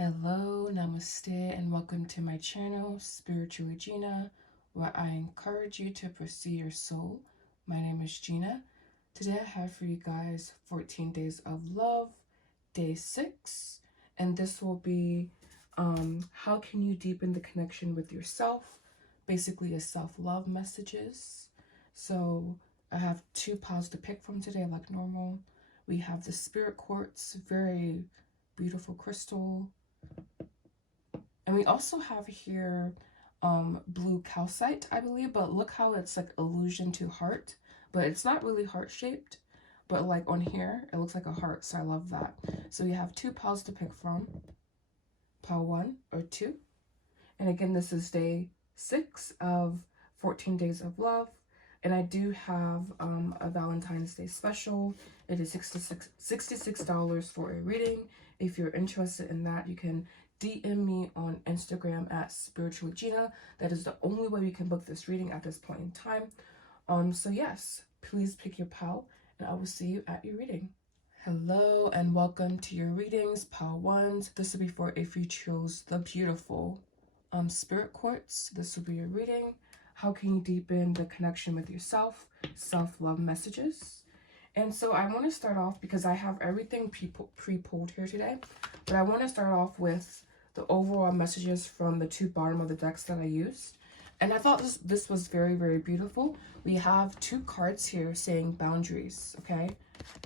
Hello, Namaste, and welcome to my channel, Spiritually Gina, where I encourage you to pursue your soul. My name is Gina. Today I have for you guys 14 Days of Love, Day 6, and this will be how can you deepen the connection with yourself, basically a self-love messages. So I have two piles to pick from today like normal. We have the Spirit Quartz, very beautiful crystal. And we also have here blue calcite, I believe, but look how it's like allusion to heart, but it's not really heart-shaped, but like on here, it looks like a heart, so I love that. So we have two piles to pick from, pile 1 or 2. And again, this is day 6 of 14 Days of Love. And I do have a Valentine's Day special. It is $66 for a reading. If you're interested in that, you can DM me on Instagram at Spiritually Gina. That is the only way we can book this reading at this point in time. So yes, please pick your pile, and I will see you at your reading. Hello, and welcome to your readings, pile 1s. This will be for if you chose the beautiful Spirit Quartz. This will be your reading. How can you deepen the connection with yourself? Self-love messages. And so I want to start off because I have everything pre-pulled here today. But I want to start off with the overall messages from the two bottom of the decks that I used. And I thought this was very, very beautiful. We have two cards here saying boundaries, okay?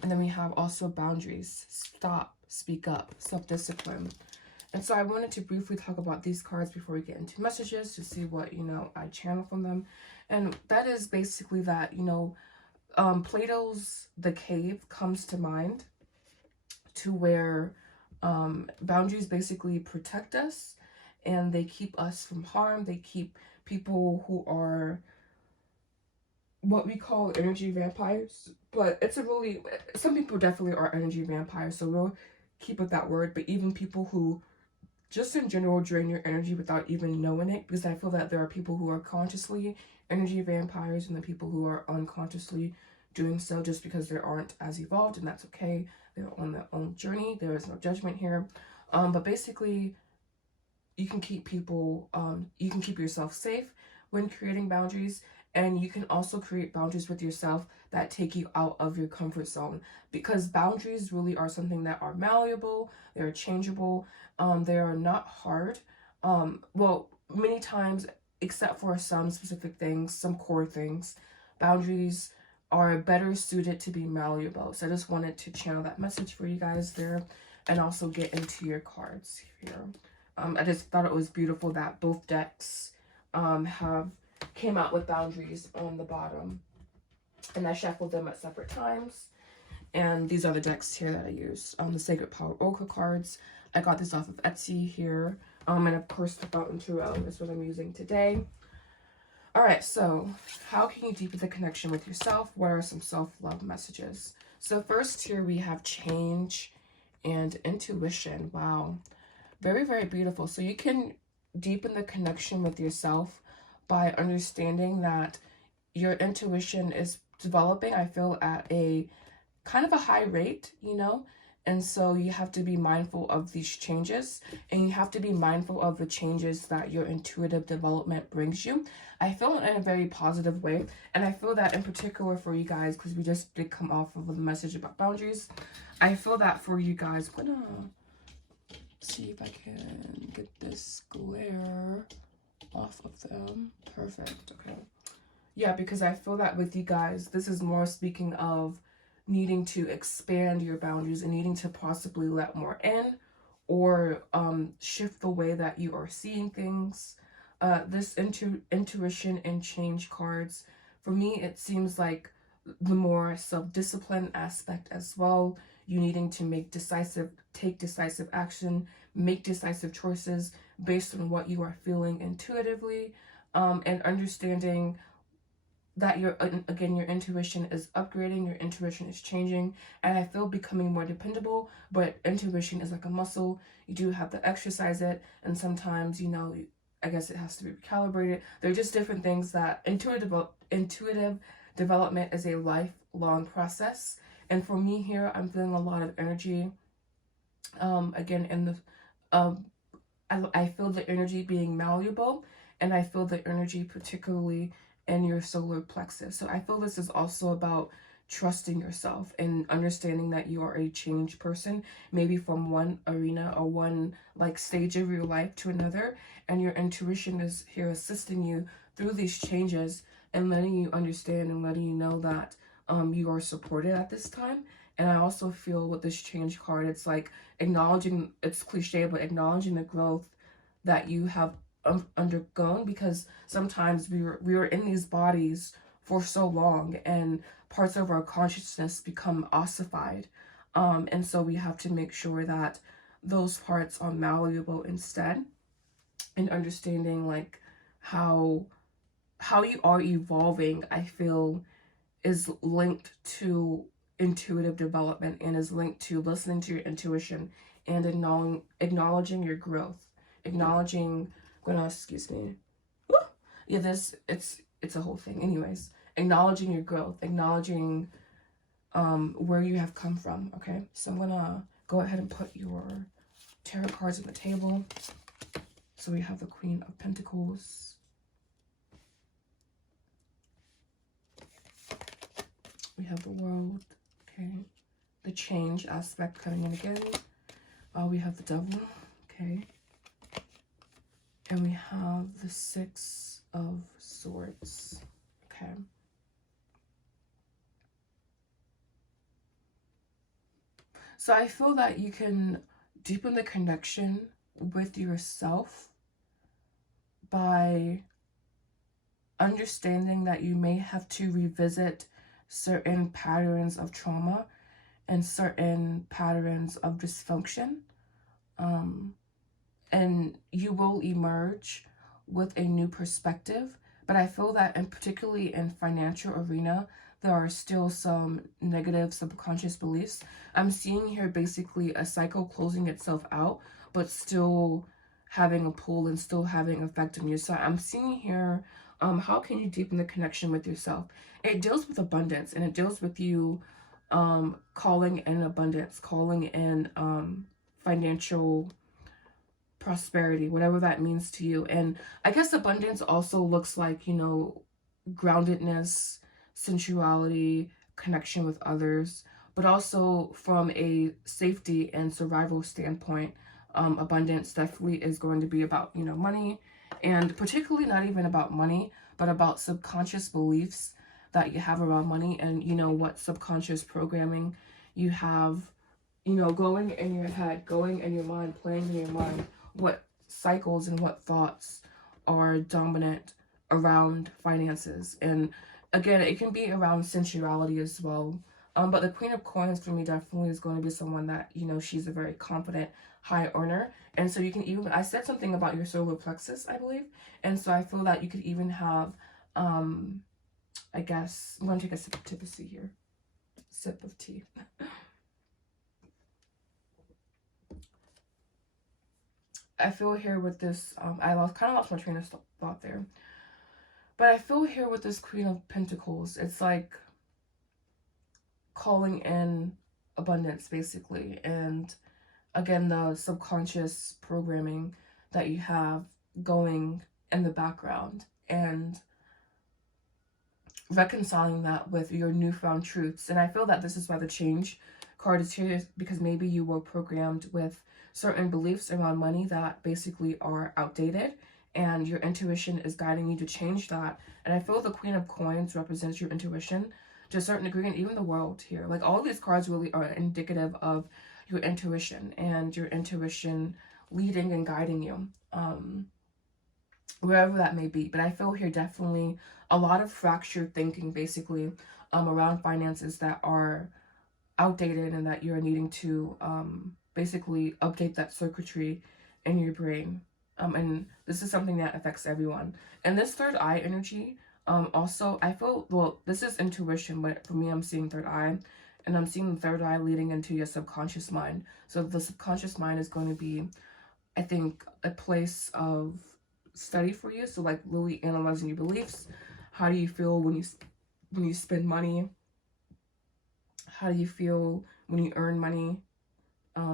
And then we have also boundaries. Stop, speak up, self-discipline. And so I wanted to briefly talk about these cards before we get into messages to see what, I channel from them. And that is basically that, Plato's The Cave comes to mind, to where boundaries basically protect us and they keep us from harm. They keep people who are what we call energy vampires. But it's some people definitely are energy vampires, so we'll keep with that word. But even people who just in general drain your energy without even knowing it, because I feel that there are people who are consciously energy vampires and the people who are unconsciously doing so just because they aren't as evolved, and that's okay. They're on their own journey. There is no judgment here. But basically, you can keep people, you can keep yourself safe when creating boundaries, and you can also create boundaries with yourself that take you out of your comfort zone, because boundaries really are something that are malleable, they're changeable, they are not hard. Well, many times, except for some specific things, some core things, boundaries are better suited to be malleable. So I just wanted to channel that message for you guys there and also get into your cards here. I just thought it was beautiful that both decks came out with boundaries on the bottom, and I shuffled them at separate times. And these are the decks here that I use. The Sacred Power Oracle cards. I got this off of Etsy here. And of course the Fountain Tarot is what I'm using today. Alright, so how can you deepen the connection with yourself? What are some self-love messages? So first here we have change and intuition. Wow. Very, very beautiful. So you can deepen the connection with yourself by understanding that your intuition is developing, I feel, at a kind of a high rate, and so you have to be mindful of these changes, and you have to be mindful of the changes that your intuitive development brings you. I feel in a very positive way, and I feel that in particular for you guys, because we just did come off of a message about boundaries, I feel that for you guys, I'm gonna see if I can get this glare off of them. Perfect. Okay. Yeah, because I feel that with you guys, this is more speaking of needing to expand your boundaries and needing to possibly let more in, or shift the way that you are seeing things. This intuition and change cards, for me, it seems like the more self-discipline aspect as well. You needing to take decisive action, make decisive choices based on what you are feeling intuitively, and understanding that your intuition is upgrading, your intuition is changing, and I feel becoming more dependable. But intuition is like a muscle. You do have to exercise it, and sometimes, I guess it has to be recalibrated. They're just different things that intuitive development is a lifelong process. And for me here, I'm feeling a lot of energy, again, in the I feel the energy being malleable, and I feel the energy particularly in your solar plexus. So I feel this is also about trusting yourself and understanding that you are a changed person, maybe from one arena or one like stage of your life to another, and your intuition is here assisting you through these changes and letting you understand and letting you know that you are supported at this time. And I also feel with this change card, it's like acknowledging, it's cliche, but acknowledging the growth that you have undergone, because sometimes we were in these bodies for so long and parts of our consciousness become ossified, and so we have to make sure that those parts are malleable instead, and understanding like how you are evolving, I feel, is linked to intuitive development and is linked to listening to your intuition and acknowledging your growth, acknowledging, excuse me, yeah, this, it's a whole thing. Anyways, acknowledging your growth, acknowledging where you have come from. Okay, so I'm gonna go ahead and put your tarot cards on the table. So we have the Queen of Pentacles, we have the World, okay, the Change aspect coming in again. We have the Devil, okay, and we have the Six of Swords, okay. So I feel that you can deepen the connection with yourself by understanding that you may have to revisit certain patterns of trauma and certain patterns of dysfunction. And you will emerge with a new perspective. But I feel that, and particularly in financial arena, there are still some negative subconscious beliefs. I'm seeing here basically a cycle closing itself out, but still having a pull and still having effect on you. So I'm seeing here, how can you deepen the connection with yourself? It deals with abundance, and it deals with you calling in abundance, calling in financial prosperity, whatever that means to you. And I guess abundance also looks like, you know, groundedness, sensuality, connection with others, but also from a safety and survival standpoint, abundance definitely is going to be about, you know, money, and particularly not even about money, but about subconscious beliefs that you have around money, and, you know, what subconscious programming you have, you know, going in your head, going in your mind, playing in your mind, what cycles and what thoughts are dominant around finances. And again, it can be around sensuality as well. But the Queen of Coins for me definitely is going to be someone that, you know, she's a very confident high earner. And so you can even, I said something about your solar plexus, I believe. And so I feel that you could even have, I guess, I'm going to take a sip of tea here. Sip of tea. I feel here with this, I kind of lost my train of thought there. But I feel here with this Queen of Pentacles, it's like calling in abundance, basically. And again, the subconscious programming that you have going in the background, and reconciling that with your newfound truths. And I feel that this is why the Change card is here, because maybe you were programmed with certain beliefs around money that basically are outdated, and your intuition is guiding you to change that. And I feel the Queen of Coins represents your intuition to a certain degree, and even the World here. Like, all these cards really are indicative of your intuition, and your intuition leading and guiding you, wherever that may be. But I feel here definitely a lot of fractured thinking, basically, around finances that are outdated, and that you're needing to basically update that circuitry in your brain. And this is something that affects everyone. And this third eye energy, also, I feel, well, this is intuition, but for me, I'm seeing third eye, and I'm seeing the third eye leading into your subconscious mind. So the subconscious mind is going to be, I think, a place of study for you. So like really analyzing your beliefs. How do you feel when you spend money? How do you feel when you earn money?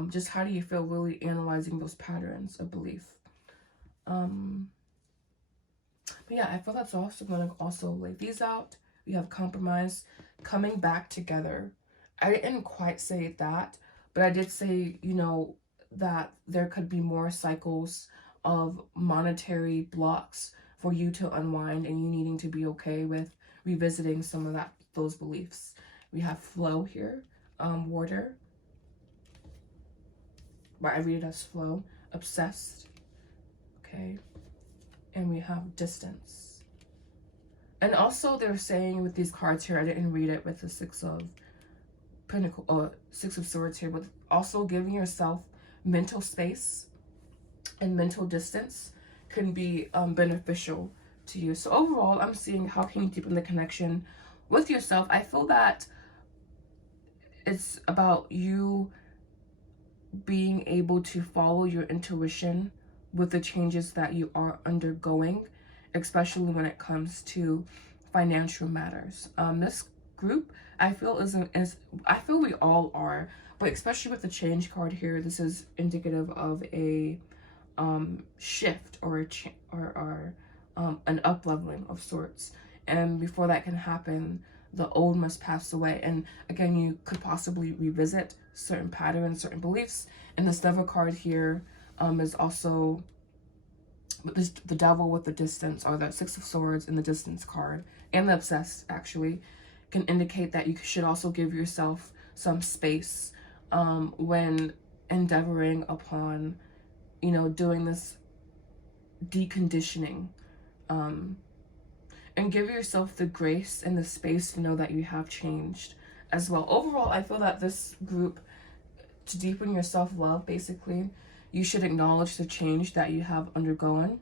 Just how do you feel really analyzing those patterns of belief? But yeah, I feel that's also going to also lay these out. We have compromise, coming back together. I didn't quite say that, but I did say, you know, that there could be more cycles of monetary blocks for you to unwind, and you needing to be okay with revisiting some of those beliefs. We have flow here, water, but I read it as flow, obsessed, okay, and we have distance. And also they're saying with these cards here, I didn't read it with the Six of Swords here, but also giving yourself mental space and mental distance can be beneficial to you. So overall, I'm seeing how can you deepen the connection with yourself. I feel that it's about you being able to follow your intuition with the changes that you are undergoing, especially when it comes to financial matters. This group, I feel I feel we all are, but especially with the change card here, this is indicative of a shift or an up leveling of sorts. And before that can happen, the old must pass away. And again, you could possibly revisit certain patterns, certain beliefs. And this Devil card here is also the Devil with the distance, or the Six of Swords and the distance card, and the Obsessed actually can indicate that you should also give yourself some space when endeavoring upon, you know, doing this deconditioning, and give yourself the grace and the space to know that you have changed as well. Overall, I feel that this group, to deepen your self-love, basically, you should acknowledge the change that you have undergone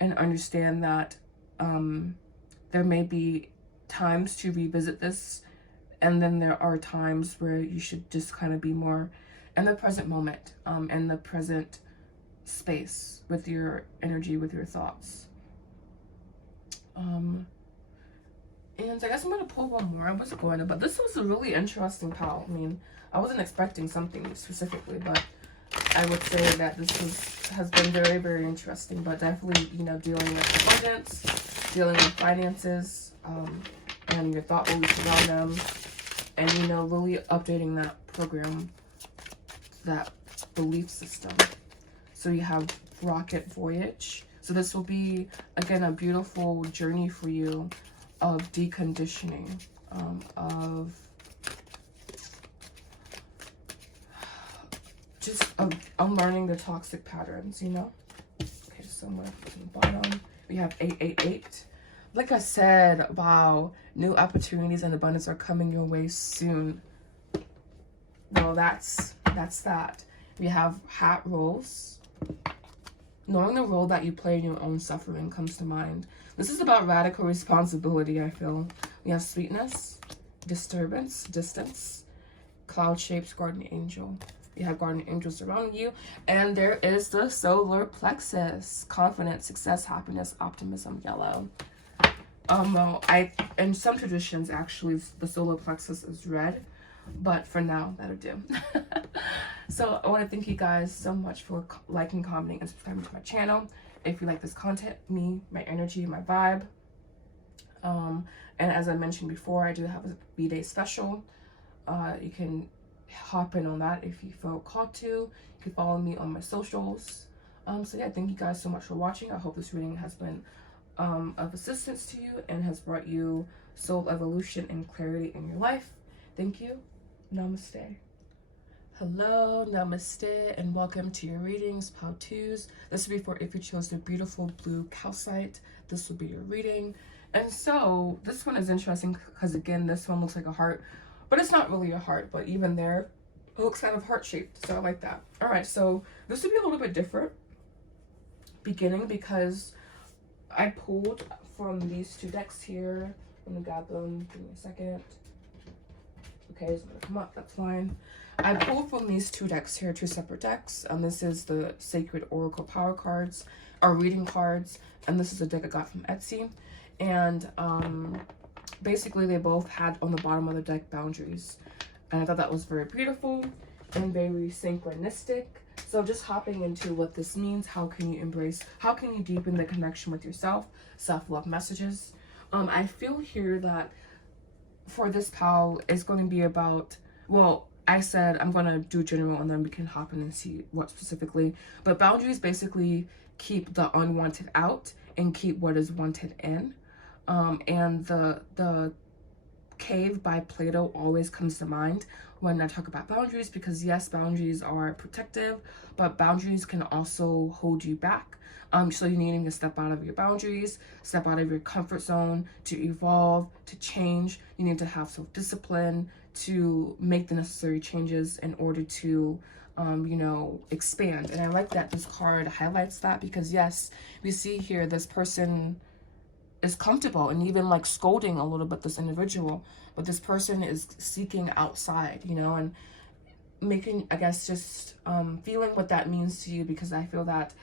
and understand that there may be times to revisit this, and then there are times where you should just kind of be more in the present moment, in the present space with your energy, with your thoughts. And I guess I'm going to pull one more. I wasn't going to, but this was a really interesting pile. I mean, I wasn't expecting something specifically, but I would say that this has been very, very interesting, but definitely, you know, dealing with abundance, dealing with finances, and your thought beliefs around them, and, you know, really updating that program, that belief system. So you have Rocket Voyage. So this will be, again, a beautiful journey for you of deconditioning, of just unlearning the toxic patterns, you know? Okay, so I'm going to put to the bottom. We have 888. Like I said, wow, new opportunities and abundance are coming your way soon. Well, that's that. We have hat rolls. Knowing the role that you play in your own suffering comes to mind. This is about radical responsibility, I feel. We have sweetness, disturbance, distance, cloud-shaped guardian angel. You have guardian angels surrounding you. And there is the solar plexus. Confidence, success, happiness, optimism, yellow. Well, in some traditions, actually, the solar plexus is red. But for now, that'll do. So I want to thank you guys so much for liking, commenting, and subscribing to my channel. If you like this content, me, my energy, my vibe. And as I mentioned before, I do have a B-Day special. You can hop in on that if you feel called to. You can follow me on my socials. So yeah, thank you guys so much for watching. I hope this reading has been of assistance to you and has brought you soul evolution and clarity in your life. Thank you. Namaste. Hello, namaste, and welcome to your readings, how-tos. This will be for if you chose the beautiful blue calcite. This will be your reading. And so this one is interesting because, again, this one looks like a heart, but it's not really a heart, but even there, it looks kind of heart-shaped, so I like that. All right, so this will be a little bit different beginning because I pulled from these two decks here. I'm going to grab them. Give me a second. Okay, it's going to come up. That's fine. I pulled from these two decks here, two separate decks. This is the Sacred Oracle Power cards, or reading cards. And this is a deck I got from Etsy. And basically they both had on the bottom of the deck boundaries. And I thought that was very beautiful. and very synchronistic. So just hopping into what this means, how can you deepen the connection with yourself, self-love messages. I feel here that for this pal, it's going to be about, well, I said I'm going to do general and then we can hop in and see what specifically. But boundaries basically keep the unwanted out and keep what is wanted in. And the cave by Plato always comes to mind when I talk about boundaries, because yes, boundaries are protective, but boundaries can also hold you back. So you needing to step out of your boundaries, step out of your comfort zone to evolve, to change. You need to have self-discipline to make the necessary changes in order to expand. And I like that this card highlights that, because yes, we see here this person is comfortable and even like scolding a little bit this individual, but this person is seeking outside, and making, I guess, just feeling what that means to you, because I feel that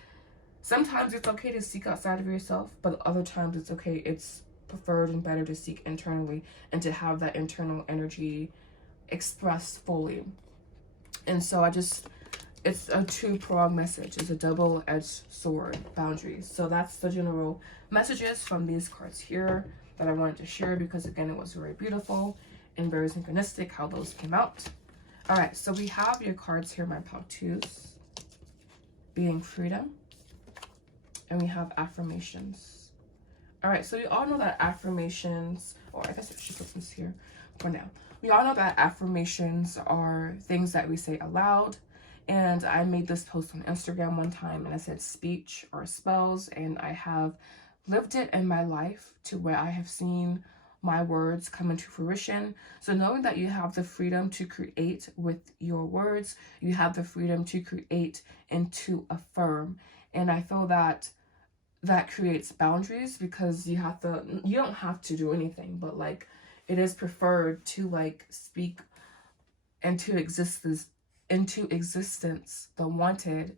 sometimes it's okay to seek outside of yourself, but other times it's preferred and better to seek internally and to have that internal energy expressed fully. And so it's a two-pronged message. It's a double-edged sword, boundaries. So that's the general messages from these cards here that I wanted to share, because again, it was very beautiful and very synchronistic how those came out. All right, so we have your cards here, my pal twos, being freedom, and we have affirmations. All right, so we all know that affirmations, or I guess I should put this here for now. We all know that affirmations are things that we say aloud. And I made this post on Instagram one time and I said speech or spells, and I have lived it in my life to where I have seen my words come into fruition. So knowing that you have the freedom to create with your words, you have the freedom to create and to affirm. And I feel that that creates boundaries, because you don't have to do anything, but like it is preferred to like speak into existence the wanted.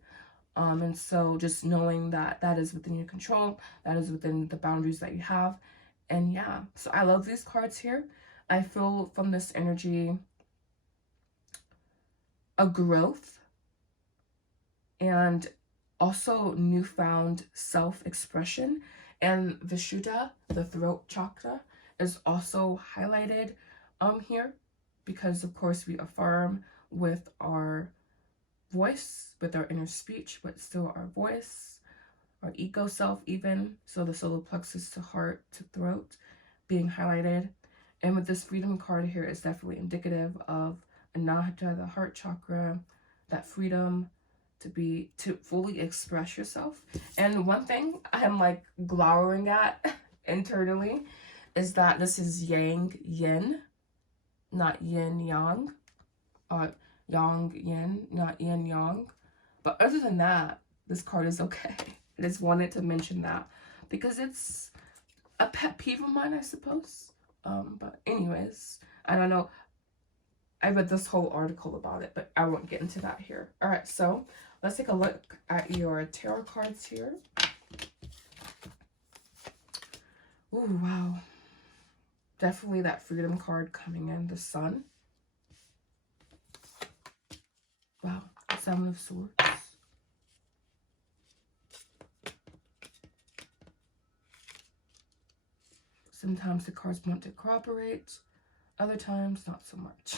And so just knowing that that is within your control, that is within the boundaries that you have. And yeah, so I love these cards here. I feel from this energy a growth and also newfound self-expression. And Vishuddha, the throat chakra, is also highlighted here, because of course we affirm with our voice, with our inner speech, but still our voice, our ego self even. So the solar plexus to heart to throat being highlighted. And with this freedom card here, is definitely indicative of Anahata, the heart chakra, that freedom to fully express yourself. And one thing I'm like glowering at internally is that this is yang yin, not yin yang. Yang yin, not yin yang. But other than that, this card is okay. I just wanted to mention that because it's a pet peeve of mine, I suppose. But anyways, I don't know. I read this whole article about it, but I won't get into that here. All right, so let's take a look at your tarot cards here. Ooh, wow. Definitely that freedom card coming in, the sun. Wow, 7 of Swords. Sometimes the cards want to cooperate, other times not so much.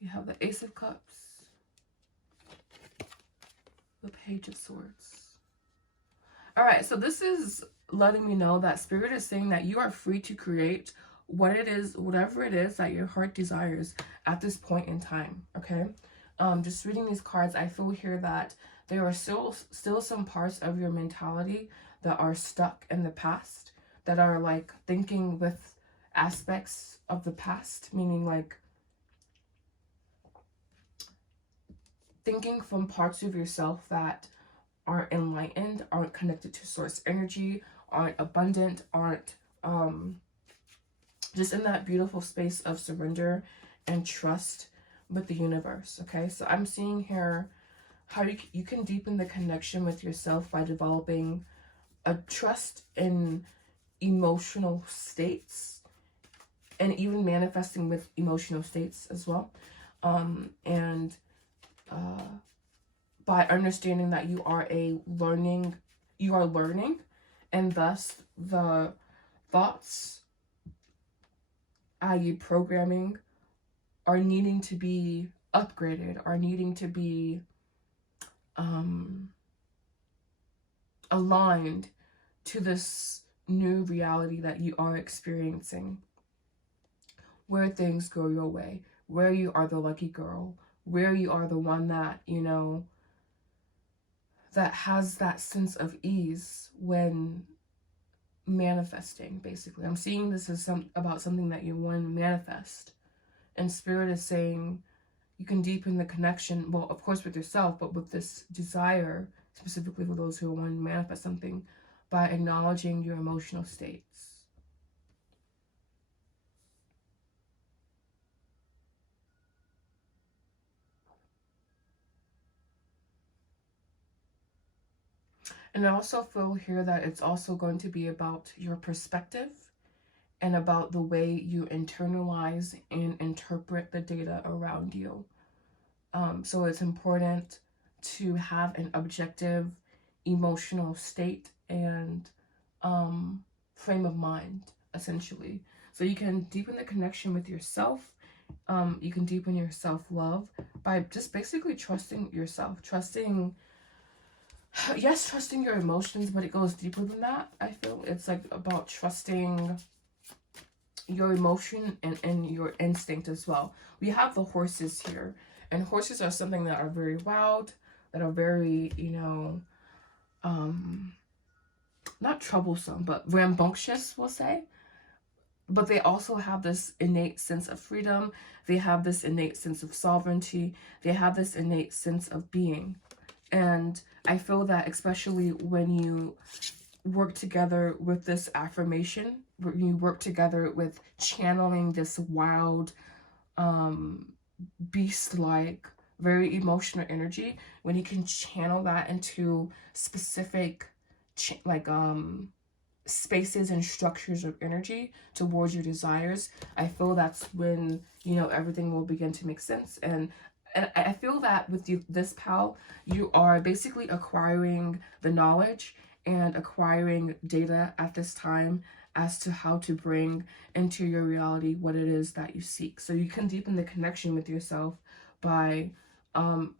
You have the Ace of Cups, the Page of Swords. All right, so this is letting me know that Spirit is saying that you are free to create what it is, whatever it is that your heart desires at this point in time, okay? Just reading these cards, I feel here that there are still some parts of your mentality that are stuck in the past, that are like thinking with aspects of the past, meaning like thinking from parts of yourself that aren't enlightened, aren't connected to source energy, aren't abundant, aren't just in that beautiful space of surrender and trust with the universe, okay? So I'm seeing here how you can deepen the connection with yourself by developing a trust in emotional states and even manifesting with emotional states as well. And by understanding that you are learning, and thus the thoughts, i.e. programming, are needing to be upgraded, are needing to be aligned to this new reality that you are experiencing, where things go your way, where you are the lucky girl, where you are the one that, you know, that has that sense of ease when manifesting. Basically, I'm seeing this as about something that you want to manifest, and Spirit is saying you can deepen the connection, well, of course, with yourself, but with this desire, specifically for those who want to manifest something, by acknowledging your emotional states. And I also feel here that it's also going to be about your perspective and about the way you internalize and interpret the data around you. So it's important to have an objective emotional state and frame of mind, essentially. So you can deepen the connection with yourself. You can deepen your self-love by just basically trusting yourself, trusting your emotions, but it goes deeper than that. I feel it's like about trusting your emotion and your instinct as well. We have the horses here, and horses are something that are very wild, that are very, you know, not troublesome, but rambunctious, we'll say. But they also have this innate sense of freedom. They have this innate sense of sovereignty. They have this innate sense of being. And I feel that especially when you work together with this affirmation, when you work together with channeling this wild, beast-like, very emotional energy, when you can channel that into specific spaces and structures of energy towards your desires, I feel that's when, you know, everything will begin to make sense. And I feel that with this pal, you are basically acquiring the knowledge and acquiring data at this time as to how to bring into your reality what it is that you seek. So you can deepen the connection with yourself by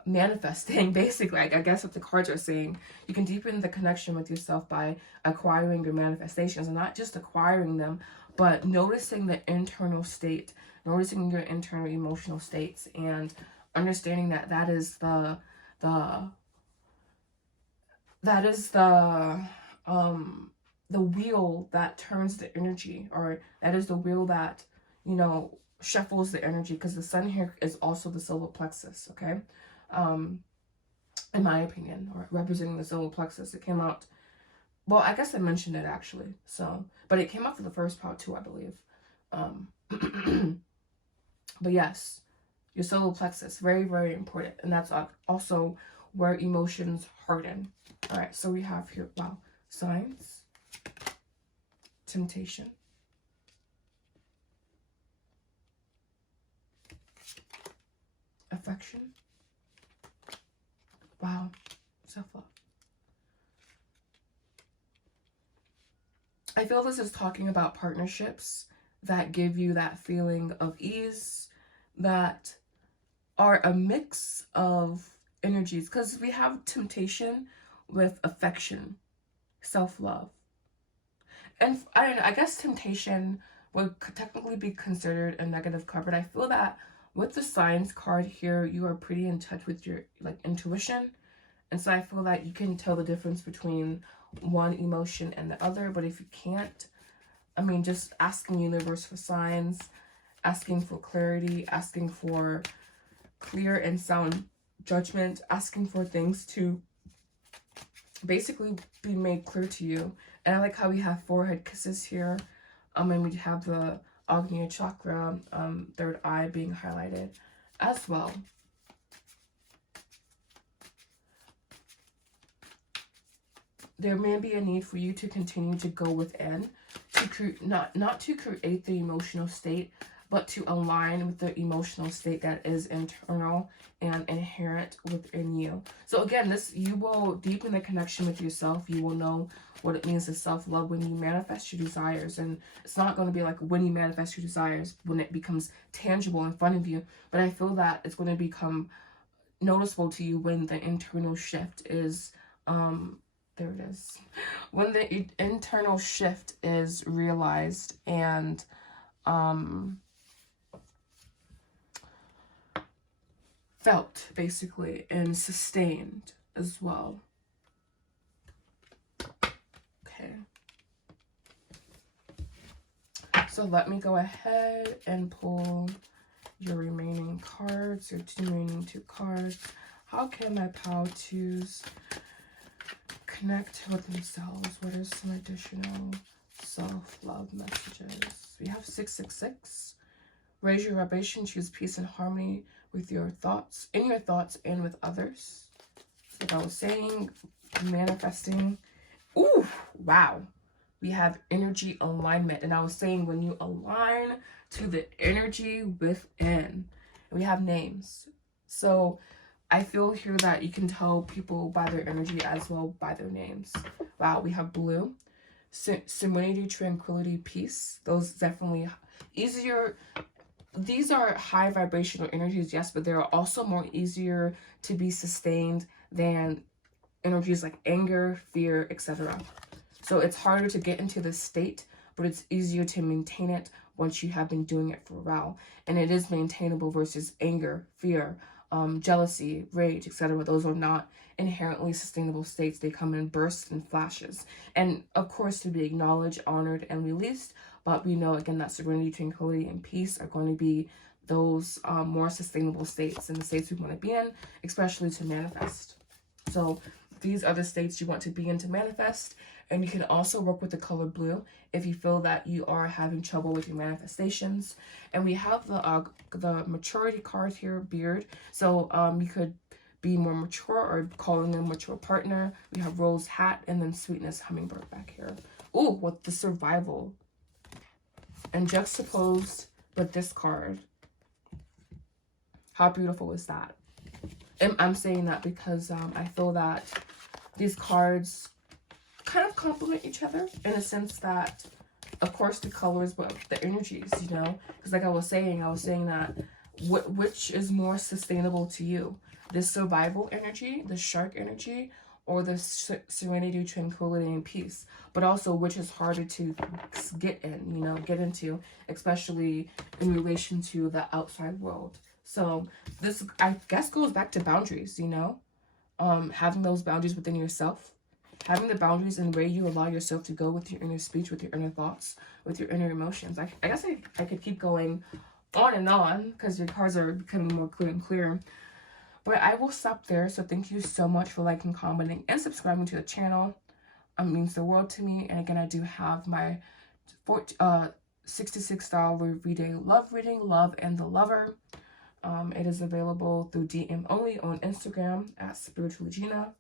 manifesting, basically. I guess what the cards are saying. You can deepen the connection with yourself by acquiring your manifestations, and not just acquiring them, but noticing the internal state, noticing your internal emotional states, and understanding that that is the wheel that turns the energy, or that is the wheel that, you know, shuffles the energy, because the sun here is also the solar plexus, okay? In my opinion, or representing the solar plexus. It came out, well, I guess I mentioned it actually, so, but it came out for the first part too, I believe. But yes, your solar plexus, very, very important. And that's also where emotions harden. All right, so we have here, wow, signs, temptation, affection, wow, self-love. I feel this is talking about partnerships that give you that feeling of ease, that are a mix of energies, because we have temptation with affection, self-love. And I don't know, I guess temptation would technically be considered a negative card, but I feel that with the signs card here, you are pretty in touch with your intuition. And so I feel that you can tell the difference between one emotion and the other. But if you can't, I mean, just asking universe for signs, asking for clarity, asking for clear and sound judgment, asking for things to basically be made clear to you. And I like how we have forehead kisses here, and we have the Agnya chakra, third eye being highlighted as well. There may be a need for you to continue to go within, to not to create the emotional state, but to align with the emotional state that is internal and inherent within you. So again, you will deepen the connection with yourself. You will know what it means to self-love when you manifest your desires. And it's not going to be like when you manifest your desires, when it becomes tangible in front of you. But I feel that it's going to become noticeable to you when the internal shift is, there it is. When the internal shift is realized and, felt, basically, and sustained as well. Okay. So let me go ahead and pull your remaining cards, your remaining 2 cards. How can my pal twos connect with themselves? What are some additional self-love messages? We have 666. Raise your vibration, choose peace and harmony with your thoughts, in your thoughts and with others. Like I was saying, manifesting. Ooh, wow. We have energy alignment. And I was saying when you align to the energy within, we have names. So I feel here that you can tell people by their energy as well by their names. Wow, we have blue. Serenity, tranquility, peace. Those definitely easier. These are high vibrational energies, yes, but they're also more easier to be sustained than energies like anger, fear, etc. So it's harder to get into this state, but it's easier to maintain it once you have been doing it for a while. And it is maintainable versus anger, fear, jealousy, rage, etc. Those are not inherently sustainable states. They come in bursts and flashes. And of course, to be acknowledged, honored, and released. But we know, again, that serenity, tranquility, and peace are going to be those more sustainable states and the states we want to be in, especially to manifest. So these are the states you want to be in to manifest. And you can also work with the color blue if you feel that you are having trouble with your manifestations. And we have the maturity card here, beard. So you could be more mature or calling a mature partner. We have rose hat and then sweetness hummingbird back here. Ooh, with the survival. And juxtaposed with this card. How beautiful is that? And I'm saying that because I feel that these cards kind of complement each other in a sense that, of course, the colors, but the energies, you know? Because like I was saying that which is more sustainable to you? This survival energy, the shark energy, or the serenity, tranquility, and peace? But also, which is harder to get in, you know, get into, especially in relation to the outside world. So this, I guess, goes back to boundaries, you know? Having those boundaries within yourself. Having the boundaries in where you allow yourself to go with your inner speech, with your inner thoughts, with your inner emotions. I guess I could keep going on and on because your cards are becoming more clear and clear. But I will stop there. So thank you so much for liking, commenting, and subscribing to the channel. It means the world to me. And again, I do have my $66 everyday love reading, Love and the Lover. It is available through DM only on Instagram at Spiritually Gina.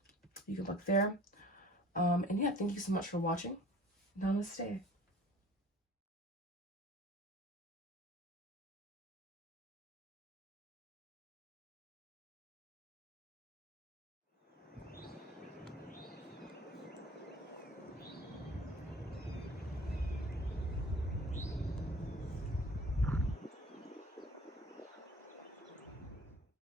You can look there. And yeah, thank you so much for watching. Namaste.